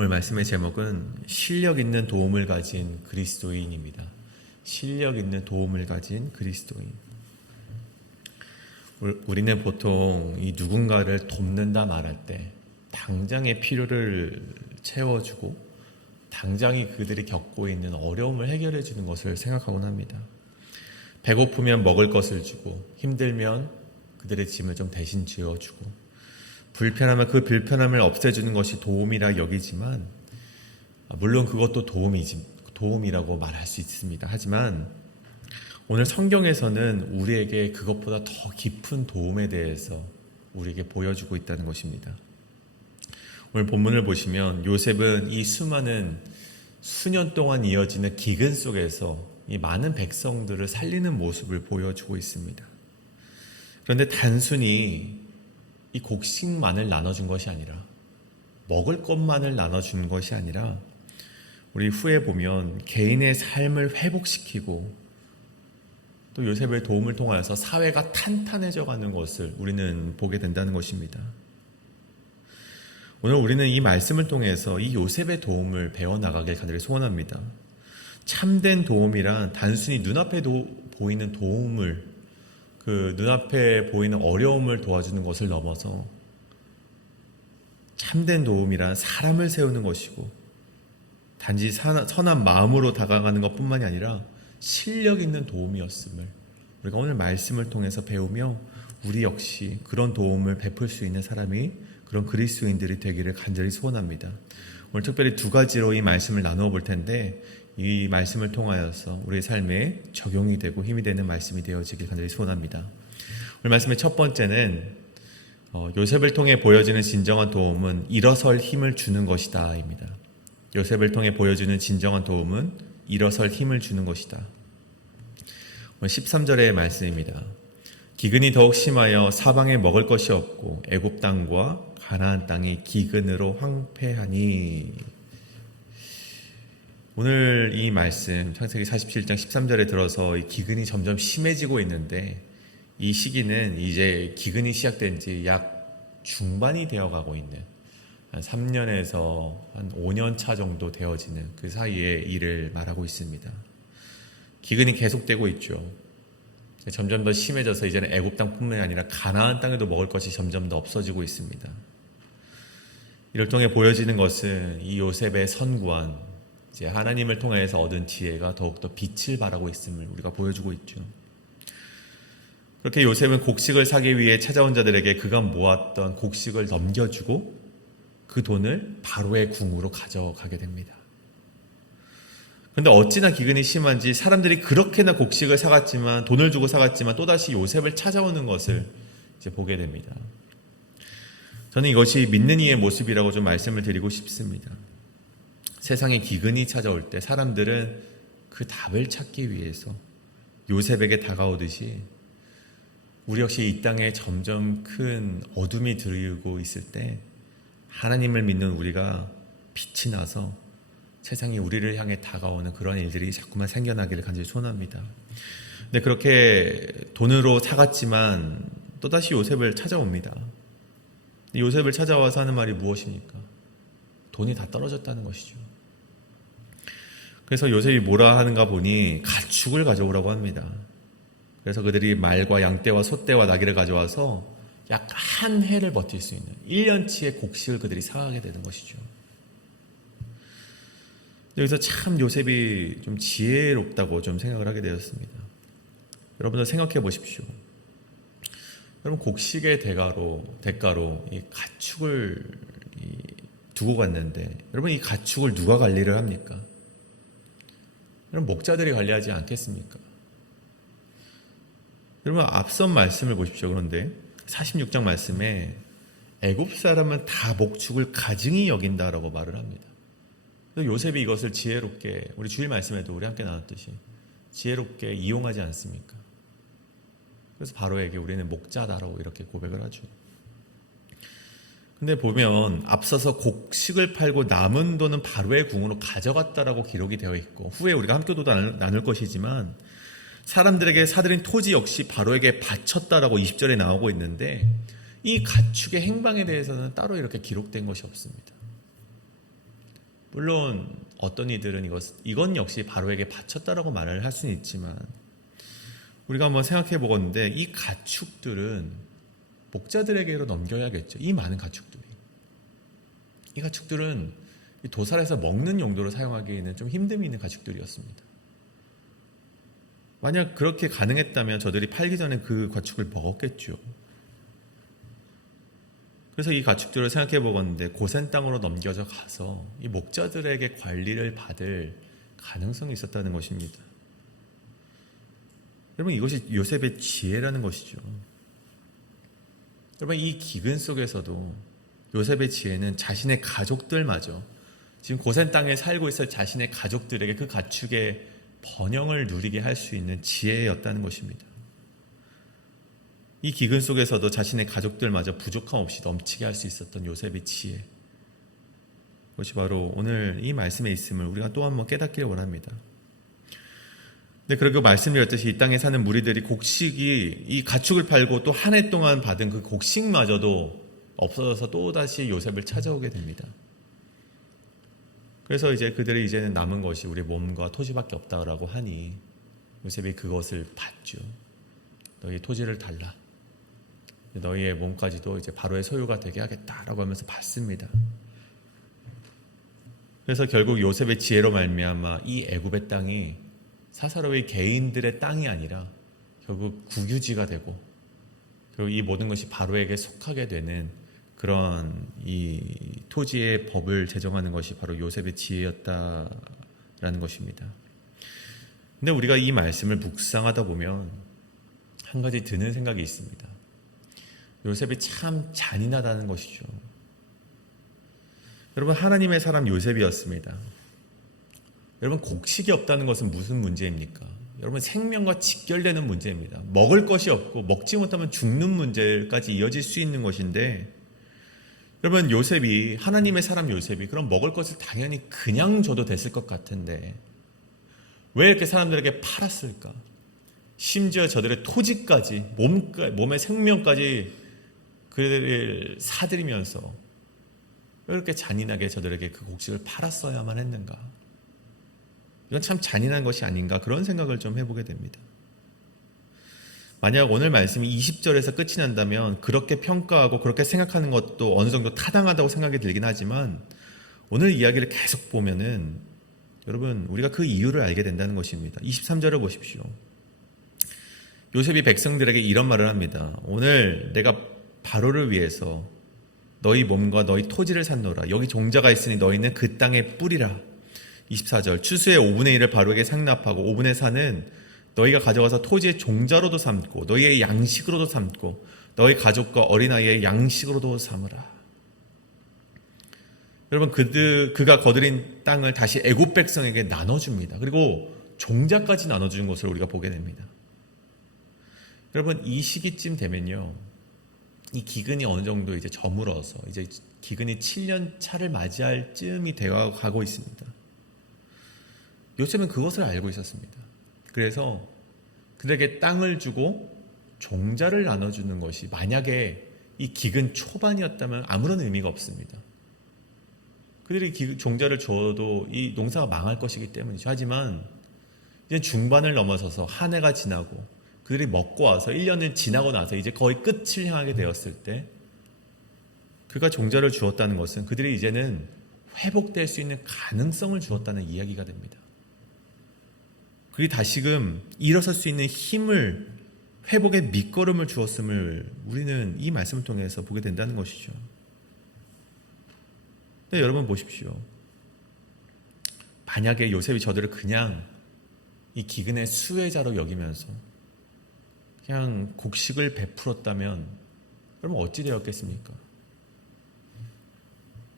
오늘 말씀의 제목은 실력 있는 도움을 가진 그리스도인입니다. 실력 있는 도움을 가진 그리스도인. 우리는 보통 이 누군가를 돕는다 말할 때 당장의 필요를 채워주고 당장이 그들이 겪고 있는 어려움을 해결해 주는 것을 생각하곤 합니다. 배고프면 먹을 것을 주고 힘들면 그들의 짐을 좀 대신 지어주고 불편하면 그 불편함을 없애주는 것이 도움이라 여기지만 물론 그것도 도움이라고 말할 수 있습니다. 하지만 오늘 성경에서는 우리에게 그것보다 더 깊은 도움에 대해서 우리에게 보여주고 있다는 것입니다. 오늘 본문을 보시면 요셉은 이 수년 동안 이어지는 기근 속에서 이 많은 백성들을 살리는 모습을 보여주고 있습니다. 그런데 단순히 이 곡식만을 나눠준 것이 아니라 먹을 것만을 나눠준 것이 아니라 우리 후에 보면 개인의 삶을 회복시키고 또 요셉의 도움을 통하여서 사회가 탄탄해져 가는 것을 우리는 보게 된다는 것입니다. 오늘 우리는 이 말씀을 통해서 이 요셉의 도움을 배워나가길 간절히 소원합니다. 참된 도움이란 단순히 눈앞에 보이는 도움을 그 눈앞에 보이는 어려움을 도와주는 것을 넘어서 참된 도움이란 사람을 세우는 것이고 단지 선한 마음으로 다가가는 것뿐만이 아니라 실력 있는 도움이었음을 우리가 오늘 말씀을 통해서 배우며 우리 역시 그런 도움을 베풀 수 있는 사람이 그런 그리스도인들이 되기를 간절히 소원합니다. 오늘 특별히 두 가지로 이 말씀을 나누어 볼 텐데 이 말씀을 통하여서 우리의 삶에 적용이 되고 힘이 되는 말씀이 되어지길 간절히 소원합니다. 오늘 말씀의 첫 번째는 요셉을 통해 보여지는 진정한 도움은 일어설 힘을 주는 것이다 입니다. 요셉을 통해 보여주는 진정한 도움은 일어설 힘을 주는 것이다. 오늘 13절의 말씀입니다. 기근이 더욱 심하여 사방에 먹을 것이 없고 애굽 땅과 가나안 땅이 기근으로 황폐하니. 오늘 이 말씀 창세기 47장 13절에 들어서 이 기근이 점점 심해지고 있는데 이 시기는 이제 기근이 시작된 지 약 중반이 되어가고 있는 한 3년에서 한 5년 차 정도 되어지는 그 사이의 일을 말하고 있습니다. 기근이 계속되고 있죠. 점점 더 심해져서 이제는 애굽 땅뿐만이 아니라 가나안 땅에도 먹을 것이 점점 더 없어지고 있습니다. 이를 통해 보여지는 것은 이 요셉의 선구안, 이제 하나님을 통해서 얻은 지혜가 더욱더 빛을 발하고 있음을 우리가 보여주고 있죠. 그렇게 요셉은 곡식을 사기 위해 찾아온 자들에게 그가 모았던 곡식을 넘겨주고 그 돈을 바로의 궁으로 가져가게 됩니다. 그런데 어찌나 기근이 심한지 사람들이 그렇게나 곡식을 사갔지만 돈을 주고 사갔지만 또다시 요셉을 찾아오는 것을 이제 보게 됩니다. 저는 이것이 믿는 이의 모습이라고 좀 말씀을 드리고 싶습니다. 세상에 기근이 찾아올 때 사람들은 그 답을 찾기 위해서 요셉에게 다가오듯이 우리 역시 이 땅에 점점 큰 어둠이 들고 있을 때 하나님을 믿는 우리가 빛이 나서 세상이 우리를 향해 다가오는 그런 일들이 자꾸만 생겨나기를 간절히 소원합니다. 근데 그렇게 돈으로 사갔지만 또다시 요셉을 찾아옵니다. 요셉을 찾아와서 하는 말이 무엇입니까? 돈이 다 떨어졌다는 것이죠. 그래서 요셉이 뭐라 하는가 보니 가축을 가져오라고 합니다. 그래서 그들이 말과 양떼와 소떼와 나귀를 가져와서 약 한 해를 버틸 수 있는 1년치의 곡식을 그들이 사가게 되는 것이죠. 여기서 참 요셉이 좀 지혜롭다고 좀 생각을 하게 되었습니다. 여러분들 생각해 보십시오. 여러분 곡식의 대가로 이 가축을 두고 갔는데 여러분 이 가축을 누가 관리를 합니까? 여러분 목자들이 관리하지 않겠습니까? 여러분 앞선 말씀을 보십시오. 그런데 46장 말씀에 애굽 사람은 다 목축을 가증히 여긴다라고 말을 합니다. 요셉이 이것을 지혜롭게 우리 주일 말씀에도 우리 함께 나눴듯이 지혜롭게 이용하지 않습니까? 그래서 바로에게 우리는 목자다라고 이렇게 고백을 하죠. 근데 보면 앞서서 곡식을 팔고 남은 돈은 바로의 궁으로 가져갔다라고 기록이 되어 있고 후에 우리가 함께도 나눌 것이지만 사람들에게 사들인 토지 역시 바로에게 바쳤다라고 20절에 나오고 있는데 이 가축의 행방에 대해서는 따로 이렇게 기록된 것이 없습니다. 물론 어떤 이들은 이건 역시 바로에게 바쳤다라고 말을 할 수는 있지만, 우리가 한번 생각해 보건데 이 가축들은 목자들에게로 넘겨야겠죠. 이 많은 가축들이. 이 가축들은 도살해서 먹는 용도로 사용하기에는 좀 힘듦이 있는 가축들이었습니다. 만약 그렇게 가능했다면 저들이 팔기 전에 그 가축을 먹었겠죠. 그래서 이 가축들을 생각해 보건데 고센 땅으로 넘겨져 가서 이 목자들에게 관리를 받을 가능성이 있었다는 것입니다. 여러분, 이것이 요셉의 지혜라는 것이죠. 여러분, 이 기근 속에서도 요셉의 지혜는 자신의 가족들마저, 지금 고센 땅에 살고 있을 자신의 가족들에게 그 가축의 번영을 누리게 할 수 있는 지혜였다는 것입니다. 이 기근 속에서도 자신의 가족들마저 부족함 없이 넘치게 할 수 있었던 요셉의 지혜, 그것이 바로 오늘 이 말씀에 있음을 우리가 또 한번 깨닫기를 원합니다. 근데 그리고 말씀드렸듯이 이 땅에 사는 무리들이 곡식이, 이 가축을 팔고 또 한 해 동안 받은 그 곡식마저도 없어져서 또다시 요셉을 찾아오게 됩니다. 그래서 이제 그들이 이제는 남은 것이 우리 몸과 토지밖에 없다라고 하니 요셉이 그것을 받죠. 너희 토지를 달라. 너희의 몸까지도 이제 바로의 소유가 되게 하겠다라고 하면서 받습니다. 그래서 결국 요셉의 지혜로 말미암아 이 애굽의 땅이 사사로이 개인들의 땅이 아니라 결국 국유지가 되고, 결국 이 모든 것이 바로에게 속하게 되는 그런 이 토지의 법을 제정하는 것이 바로 요셉의 지혜였다라는 것입니다. 근데 우리가 이 말씀을 묵상하다 보면 한 가지 드는 생각이 있습니다. 요셉이 참 잔인하다는 것이죠. 여러분, 하나님의 사람 요셉이었습니다. 여러분, 곡식이 없다는 것은 무슨 문제입니까? 여러분, 생명과 직결되는 문제입니다. 먹을 것이 없고 먹지 못하면 죽는 문제까지 이어질 수 있는 것인데, 여러분, 요셉이, 하나님의 사람 요셉이 그럼 먹을 것을 당연히 그냥 줘도 됐을 것 같은데 왜 이렇게 사람들에게 팔았을까? 심지어 저들의 토지까지, 몸의 생명까지 그들을 사들이면서 왜 이렇게 잔인하게 저들에게 그 곡식을 팔았어야만 했는가? 이건 참 잔인한 것이 아닌가, 그런 생각을 좀 해보게 됩니다. 만약 오늘 말씀이 20절에서 끝이 난다면 그렇게 평가하고 그렇게 생각하는 것도 어느 정도 타당하다고 생각이 들긴 하지만, 오늘 이야기를 계속 보면은 여러분, 우리가 그 이유를 알게 된다는 것입니다. 23절을 보십시오. 요셉이 백성들에게 이런 말을 합니다. 오늘 내가 바로를 위해서 너희 몸과 너희 토지를 샀노라. 여기 종자가 있으니 너희는 그 땅의 뿌리라. 24절, 추수의 5분의 1을 바로에게 상납하고 5분의 4는 너희가 가져가서 토지의 종자로도 삼고 너희의 양식으로도 삼고 너희 가족과 어린아이의 양식으로도 삼으라. 여러분, 그가 거두린 땅을 다시 애굽 백성에게 나눠줍니다. 그리고 종자까지 나눠주는 것을 우리가 보게 됩니다. 여러분, 이 시기쯤 되면요, 이 기근이 어느 정도 이제 저물어서 이제 기근이 7년 차를 맞이할 쯤이 되어 가고 있습니다. 요셉은 그것을 알고 있었습니다. 그래서 그들에게 땅을 주고 종자를 나눠주는 것이 만약에 이 기근 초반이었다면 아무런 의미가 없습니다. 그들이 종자를 줘도 이 농사가 망할 것이기 때문이죠. 하지만 이제 중반을 넘어서서 한 해가 지나고 그들이 먹고 와서 1년을 지나고 나서 이제 거의 끝을 향하게 되었을 때 그가 종자를 주었다는 것은 그들이 이제는 회복될 수 있는 가능성을 주었다는 이야기가 됩니다. 그들이 다시금 일어설 수 있는 힘을, 회복의 밑거름을 주었음을 우리는 이 말씀을 통해서 보게 된다는 것이죠. 근데 여러분 보십시오. 만약에 요셉이 저들을 그냥 이 기근의 수혜자로 여기면서 그냥 곡식을 베풀었다면 여러분 어찌 되었겠습니까?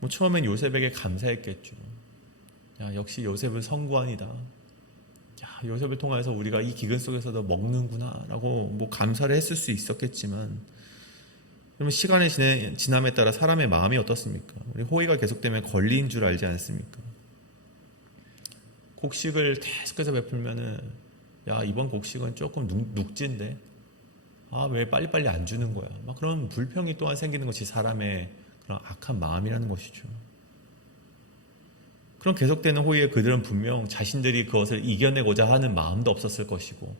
처음엔 요셉에게 감사했겠죠. 야, 역시 요셉은 성구원이다. 야, 요셉을 통해서 우리가 이 기근 속에서도 먹는구나 라고 감사를 했을 수 있었겠지만, 그러면 시간이 지남에 따라 사람의 마음이 어떻습니까? 우리 호의가 계속되면 권리인 줄 알지 않습니까? 곡식을 계속해서 베풀면은, 야, 이번 곡식은 조금 눅진데, 아, 왜 빨리빨리 안 주는 거야? 그런 불평이 또한 생기는 것이 사람의 그런 악한 마음이라는 것이죠. 그런 계속되는 호의에 그들은 분명 자신들이 그것을 이겨내고자 하는 마음도 없었을 것이고,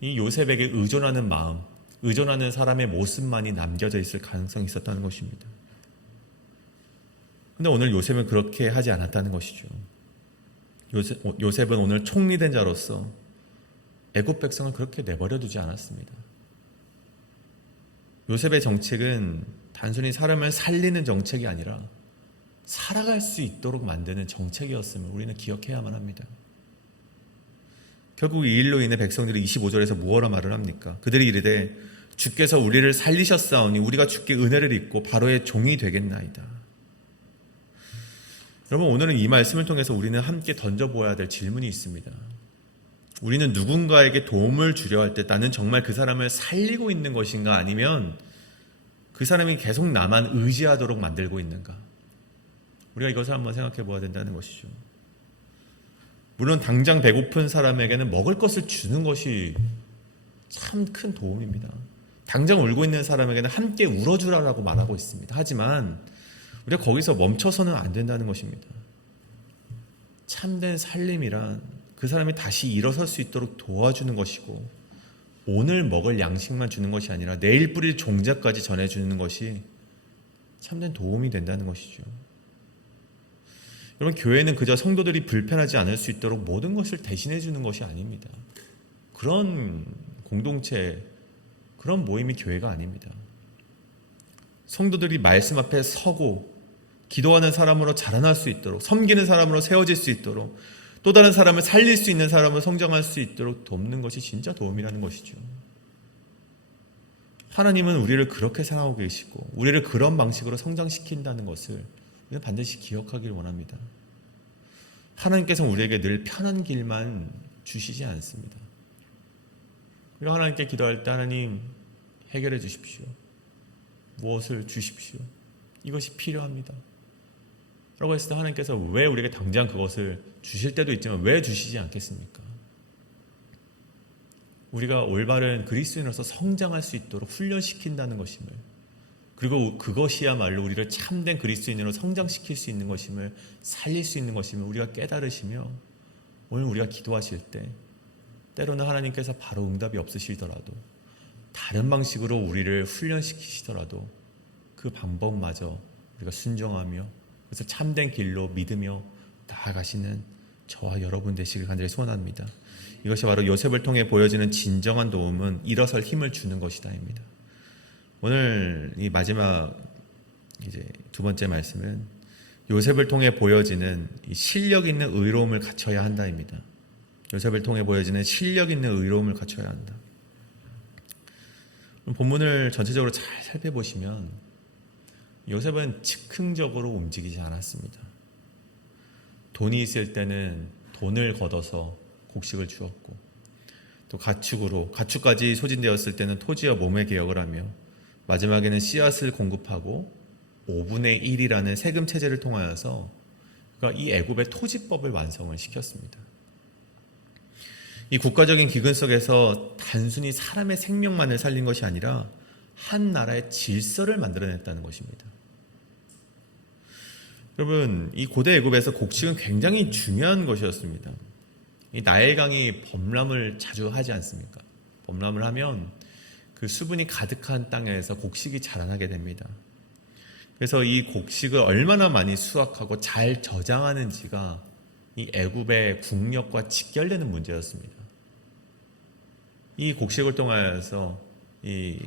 이 요셉에게 의존하는 마음, 의존하는 사람의 모습만이 남겨져 있을 가능성이 있었다는 것입니다. 그런데 오늘 요셉은 그렇게 하지 않았다는 것이죠. 요셉은 오늘 총리된 자로서 애굽 백성을 그렇게 내버려 두지 않았습니다. 요셉의 정책은 단순히 사람을 살리는 정책이 아니라 살아갈 수 있도록 만드는 정책이었음을 우리는 기억해야만 합니다. 결국 이 일로 인해 백성들이 25절에서 무엇라 말을 합니까? 그들이 이르되 주께서 우리를 살리셨사오니 우리가 주께 은혜를 입고 바로의 종이 되겠나이다. 여러분, 오늘은 이 말씀을 통해서 우리는 함께 던져보아야 될 질문이 있습니다. 우리는 누군가에게 도움을 주려 할 때 나는 정말 그 사람을 살리고 있는 것인가, 아니면 그 사람이 계속 나만 의지하도록 만들고 있는가? 우리가 이것을 한번 생각해 보아야 된다는 것이죠. 물론 당장 배고픈 사람에게는 먹을 것을 주는 것이 참 큰 도움입니다. 당장 울고 있는 사람에게는 함께 울어주라라고 말하고 있습니다. 하지만 우리가 거기서 멈춰서는 안 된다는 것입니다. 참된 살림이란 그 사람이 다시 일어설 수 있도록 도와주는 것이고, 오늘 먹을 양식만 주는 것이 아니라 내일 뿌릴 종자까지 전해주는 것이 참된 도움이 된다는 것이죠. 여러분, 교회는 그저 성도들이 불편하지 않을 수 있도록 모든 것을 대신해 주는 것이 아닙니다. 그런 공동체, 그런 모임이 교회가 아닙니다. 성도들이 말씀 앞에 서고 기도하는 사람으로 자라날 수 있도록, 섬기는 사람으로 세워질 수 있도록, 또 다른 사람을 살릴 수 있는 사람으로 성장할 수 있도록 돕는 것이 진짜 도움이라는 것이죠. 하나님은 우리를 그렇게 사랑하고 계시고 우리를 그런 방식으로 성장시킨다는 것을 우리는 반드시 기억하길 원합니다. 하나님께서는 우리에게 늘 편한 길만 주시지 않습니다. 우리가 하나님께 기도할 때 하나님 해결해 주십시오. 무엇을 주십시오. 이것이 필요합니다. 라고 했을 때 하나님께서 왜 우리에게 당장 그것을 주실 때도 있지만 왜 주시지 않겠습니까? 우리가 올바른 그리스도인으로서 성장할 수 있도록 훈련시킨다는 것임을, 그리고 그것이야말로 우리를 참된 그리스도인으로 성장시킬 수 있는 것임을, 살릴 수 있는 것임을 우리가 깨달으시며, 오늘 우리가 기도하실 때 때로는 하나님께서 바로 응답이 없으시더라도 다른 방식으로 우리를 훈련시키시더라도 그 방법마저 우리가 순종하며 그래서 참된 길로 믿으며 나아가시는 저와 여러분 되시길 간절히 소원합니다. 이것이 바로 요셉을 통해 보여지는 진정한 도움은 일어설 힘을 주는 것이다입니다. 오늘 이 마지막 이제 두 번째 말씀은 요셉을 통해 보여지는 이 실력 있는 의로움을 갖춰야 한다입니다. 요셉을 통해 보여지는 실력 있는 의로움을 갖춰야 한다. 본문을 전체적으로 잘 살펴보시면 요셉은 즉흥적으로 움직이지 않았습니다. 돈이 있을 때는 돈을 걷어서 곡식을 주었고, 또 가축까지 소진되었을 때는 토지와 몸의 개혁을 하며, 마지막에는 씨앗을 공급하고 5분의 1이라는 세금 체제를 통하여서 그러니까 이 애굽의 토지법을 완성을 시켰습니다. 이 국가적인 기근 속에서 단순히 사람의 생명만을 살린 것이 아니라 한 나라의 질서를 만들어냈다는 것입니다. 여러분, 이 고대 애굽에서 곡식은 굉장히 중요한 것이었습니다. 이 나일강이 범람을 자주 하지 않습니까? 범람을 하면 그 수분이 가득한 땅에서 곡식이 자라나게 됩니다. 그래서 이 곡식을 얼마나 많이 수확하고 잘 저장하는지가 이 애굽의 국력과 직결되는 문제였습니다. 이 곡식을 통하여서 이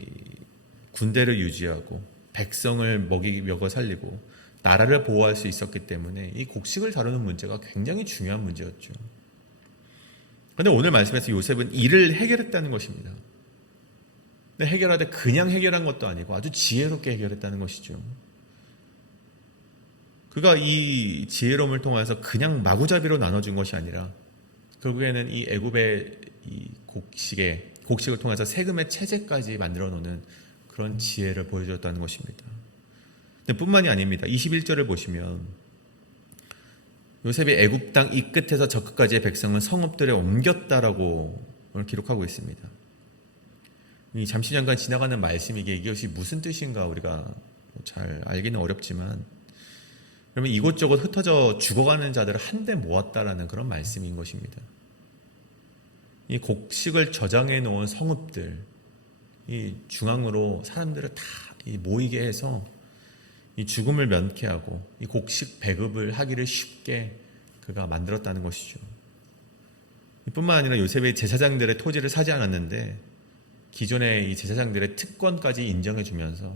군대를 유지하고 백성을 먹여 살리고 나라를 보호할 수 있었기 때문에 이 곡식을 다루는 문제가 굉장히 중요한 문제였죠. 그런데 오늘 말씀에서 요셉은 이를 해결했다는 것입니다. 근데 해결하되 그냥 해결한 것도 아니고 아주 지혜롭게 해결했다는 것이죠. 그가 이 지혜로움을 통해서 그냥 마구잡이로 나눠준 것이 아니라 결국에는 이 애굽의 이 곡식을 통해서 세금의 체제까지 만들어 놓는 그런 지혜를 보여줬다는 것입니다. 근데 뿐만이 아닙니다. 21절을 보시면 요셉이 애굽 땅 이 끝에서 저 끝까지의 백성을 성읍들에 옮겼다라고 오늘 기록하고 있습니다. 이 잠시 잠깐 지나가는 말씀이기에 이것이 무슨 뜻인가 우리가 잘 알기는 어렵지만 그러면 이곳저곳 흩어져 죽어가는 자들을 한데 모았다라는 그런 말씀인 것입니다. 이 곡식을 저장해 놓은 성읍들, 이 중앙으로 사람들을 다 모이게 해서 이 죽음을 면케하고 이 곡식 배급을 하기를 쉽게 그가 만들었다는 것이죠. 뿐만 아니라 요셉이 제사장들의 토지를 사지 않았는데 기존의 이 제사장들의 특권까지 인정해 주면서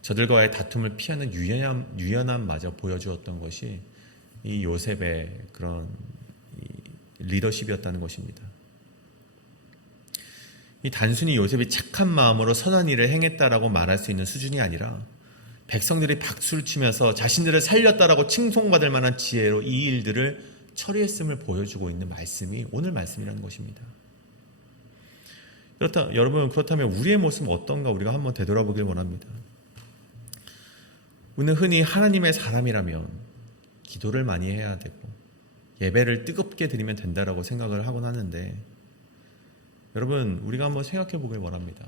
저들과의 다툼을 피하는 유연함마저 보여주었던 것이 이 요셉의 그런 리더십이었다는 것입니다. 이 단순히 요셉이 착한 마음으로 선한 일을 행했다라고 말할 수 있는 수준이 아니라 백성들이 박수를 치면서 자신들을 살렸다라고 칭송받을 만한 지혜로 이 일들을 처리했음을 보여주고 있는 말씀이 오늘 말씀이라는 것입니다. 여러분, 그렇다면 우리의 모습은 어떤가 우리가 한번 되돌아보길 원합니다. 우리는 흔히 하나님의 사람이라면 기도를 많이 해야 되고 예배를 뜨겁게 드리면 된다라고 생각을 하곤 하는데, 여러분, 우리가 한번 생각해 보길 원합니다.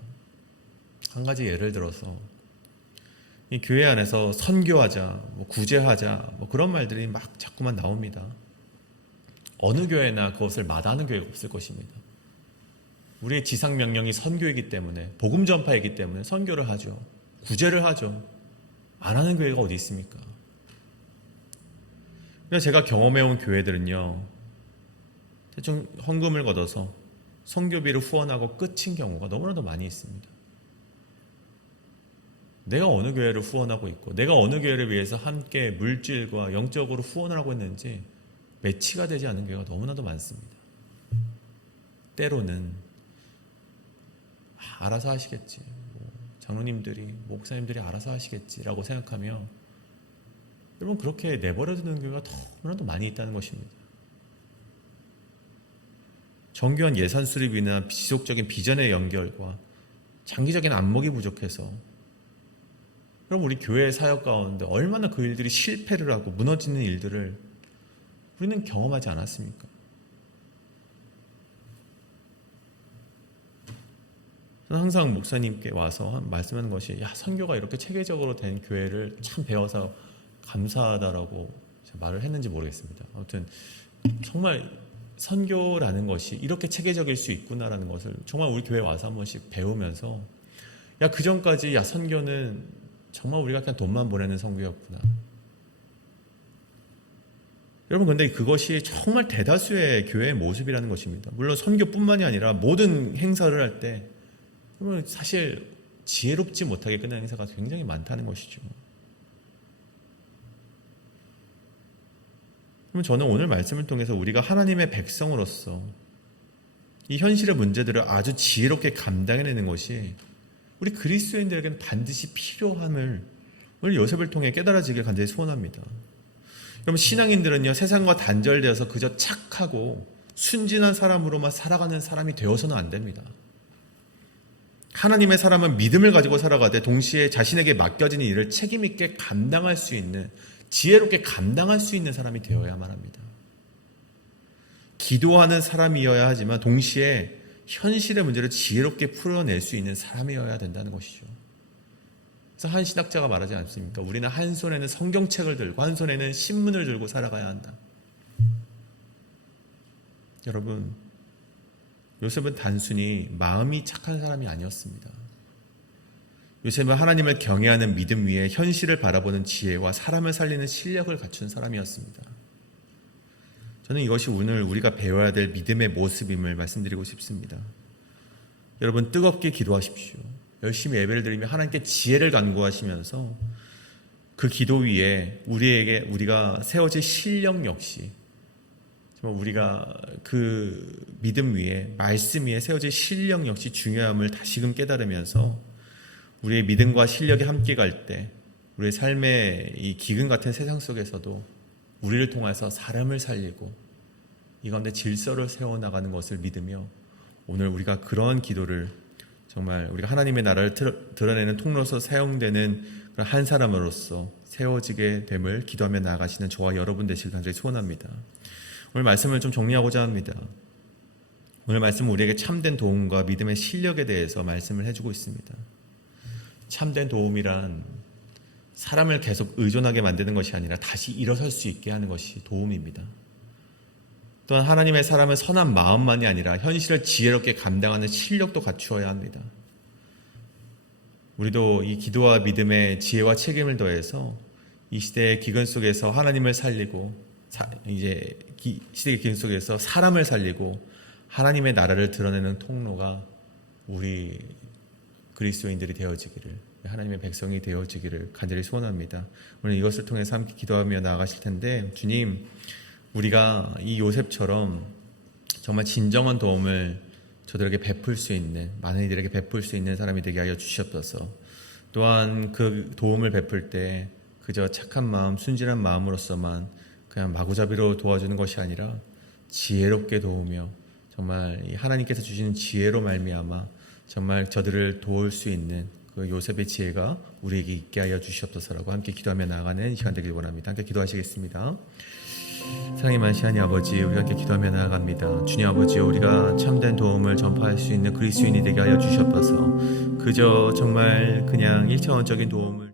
한 가지 예를 들어서 이 교회 안에서 선교하자, 구제하자, 그런 말들이 막 자꾸만 나옵니다. 어느 교회나 그것을 마다하는 교회가 없을 것입니다. 우리의 지상 명령이 선교이기 때문에, 복음 전파이기 때문에 선교를 하죠. 구제를 하죠. 안 하는 교회가 어디 있습니까? 그래서 제가 경험해온 교회들은요, 대충 헌금을 걷어서 선교비를 후원하고 끝인 경우가 너무나도 많이 있습니다. 내가 어느 교회를 후원하고 있고 내가 어느 교회를 위해서 함께 물질과 영적으로 후원을 하고 있는지 매치가 되지 않은 교회가 너무나도 많습니다. 때로는 알아서 하시겠지, 장로님들이, 목사님들이 알아서 하시겠지라고 생각하며 여러분 그렇게 내버려두는 교회가 너무나도 많이 있다는 것입니다. 정교한 예산 수립이나 지속적인 비전의 연결과 장기적인 안목이 부족해서 그럼 우리 교회의 사역 가운데 얼마나 그 일들이 실패를 하고 무너지는 일들을 우리는 경험하지 않았습니까? 저는 항상 목사님께 와서 말씀하는 것이, 선교가 이렇게 체계적으로 된 교회를 참 배워서 감사하다라고 말을 했는지 모르겠습니다. 아무튼 정말 선교라는 것이 이렇게 체계적일 수 있구나라는 것을 정말 우리 교회에 와서 한 번씩 배우면서, 그 전까지 선교는 정말 우리가 그냥 돈만 보내는 선교였구나. 여러분, 근데 그것이 정말 대다수의 교회의 모습이라는 것입니다. 물론 선교뿐만이 아니라 모든 행사를 할 때 사실 지혜롭지 못하게 끝나는 행사가 굉장히 많다는 것이죠. 그럼 저는 오늘 말씀을 통해서 우리가 하나님의 백성으로서 이 현실의 문제들을 아주 지혜롭게 감당해내는 것이 우리 그리스도인들에게는 반드시 필요함을 오늘 요셉을 통해 깨달아지길 간절히 소원합니다. 여러분, 신앙인들은요, 세상과 단절되어서 그저 착하고 순진한 사람으로만 살아가는 사람이 되어서는 안 됩니다. 하나님의 사람은 믿음을 가지고 살아가되 동시에 자신에게 맡겨진 일을 책임있게 감당할 수 있는, 지혜롭게 감당할 수 있는 사람이 되어야만 합니다. 기도하는 사람이어야 하지만 동시에 현실의 문제를 지혜롭게 풀어낼 수 있는 사람이어야 된다는 것이죠. 그래서 한 신학자가 말하지 않습니까? 우리는 한 손에는 성경책을 들고 한 손에는 신문을 들고 살아가야 한다. 여러분, 요셉은 단순히 마음이 착한 사람이 아니었습니다. 요셉은 하나님을 경외하는 믿음 위에 현실을 바라보는 지혜와 사람을 살리는 실력을 갖춘 사람이었습니다. 저는 이것이 오늘 우리가 배워야 될 믿음의 모습임을 말씀드리고 싶습니다. 여러분, 뜨겁게 기도하십시오. 열심히 예배를 드리며 하나님께 지혜를 간구하시면서 그 기도 위에 우리가 세워질 실력 역시, 정말 우리가 그 믿음 위에, 말씀 위에 세워질 실력 역시 중요함을 다시금 깨달으면서 우리의 믿음과 실력이 함께 갈 때 우리의 삶의 이 기근 같은 세상 속에서도 우리를 통해서 사람을 살리고 이 가운데 질서를 세워나가는 것을 믿으며, 오늘 우리가 그러한 기도를 정말 우리가 하나님의 나라를 드러내는 통로서 사용되는 한 사람으로서 세워지게 됨을 기도하며 나아가시는 저와 여러분 되시길 간절히 소원합니다. 오늘 말씀을 좀 정리하고자 합니다. 오늘 말씀은 우리에게 참된 도움과 믿음의 실력에 대해서 말씀을 해주고 있습니다. 참된 도움이란 사람을 계속 의존하게 만드는 것이 아니라 다시 일어설 수 있게 하는 것이 도움입니다. 또한 하나님의 사람은 선한 마음만이 아니라 현실을 지혜롭게 감당하는 실력도 갖추어야 합니다. 우리도 이 기도와 믿음에 지혜와 책임을 더해서 이 시대의 기근 속에서 하나님을 살리고 시대의 기근 속에서 사람을 살리고 하나님의 나라를 드러내는 통로가 우리 그리스도인들이 되어지기를, 하나님의 백성이 되어지기를 간절히 소원합니다. 오늘 이것을 통해서 함께 기도하며 나아가실 텐데, 주님, 우리가 이 요셉처럼 정말 진정한 도움을 저들에게 베풀 수 있는, 많은 이들에게 베풀 수 있는 사람이 되게 하여 주시옵소서. 또한 그 도움을 베풀 때 그저 착한 마음, 순진한 마음으로서만 그냥 마구잡이로 도와주는 것이 아니라 지혜롭게 도우며 정말 하나님께서 주시는 지혜로 말미암아 정말 저들을 도울 수 있는 그 요셉의 지혜가 우리에게 있게 하여 주시옵소서라고 함께 기도하며 나아가는 시간 되길 원합니다. 함께 기도하시겠습니다. 사랑의 만시 하나님 아버지, 우리가 함께 기도하며 나아갑니다. 주님 아버지, 우리가 참된 도움을 전파할 수 있는 그리스도인이 되게 하여 주시옵소서. 그저 정말 그냥 일차원적인 도움을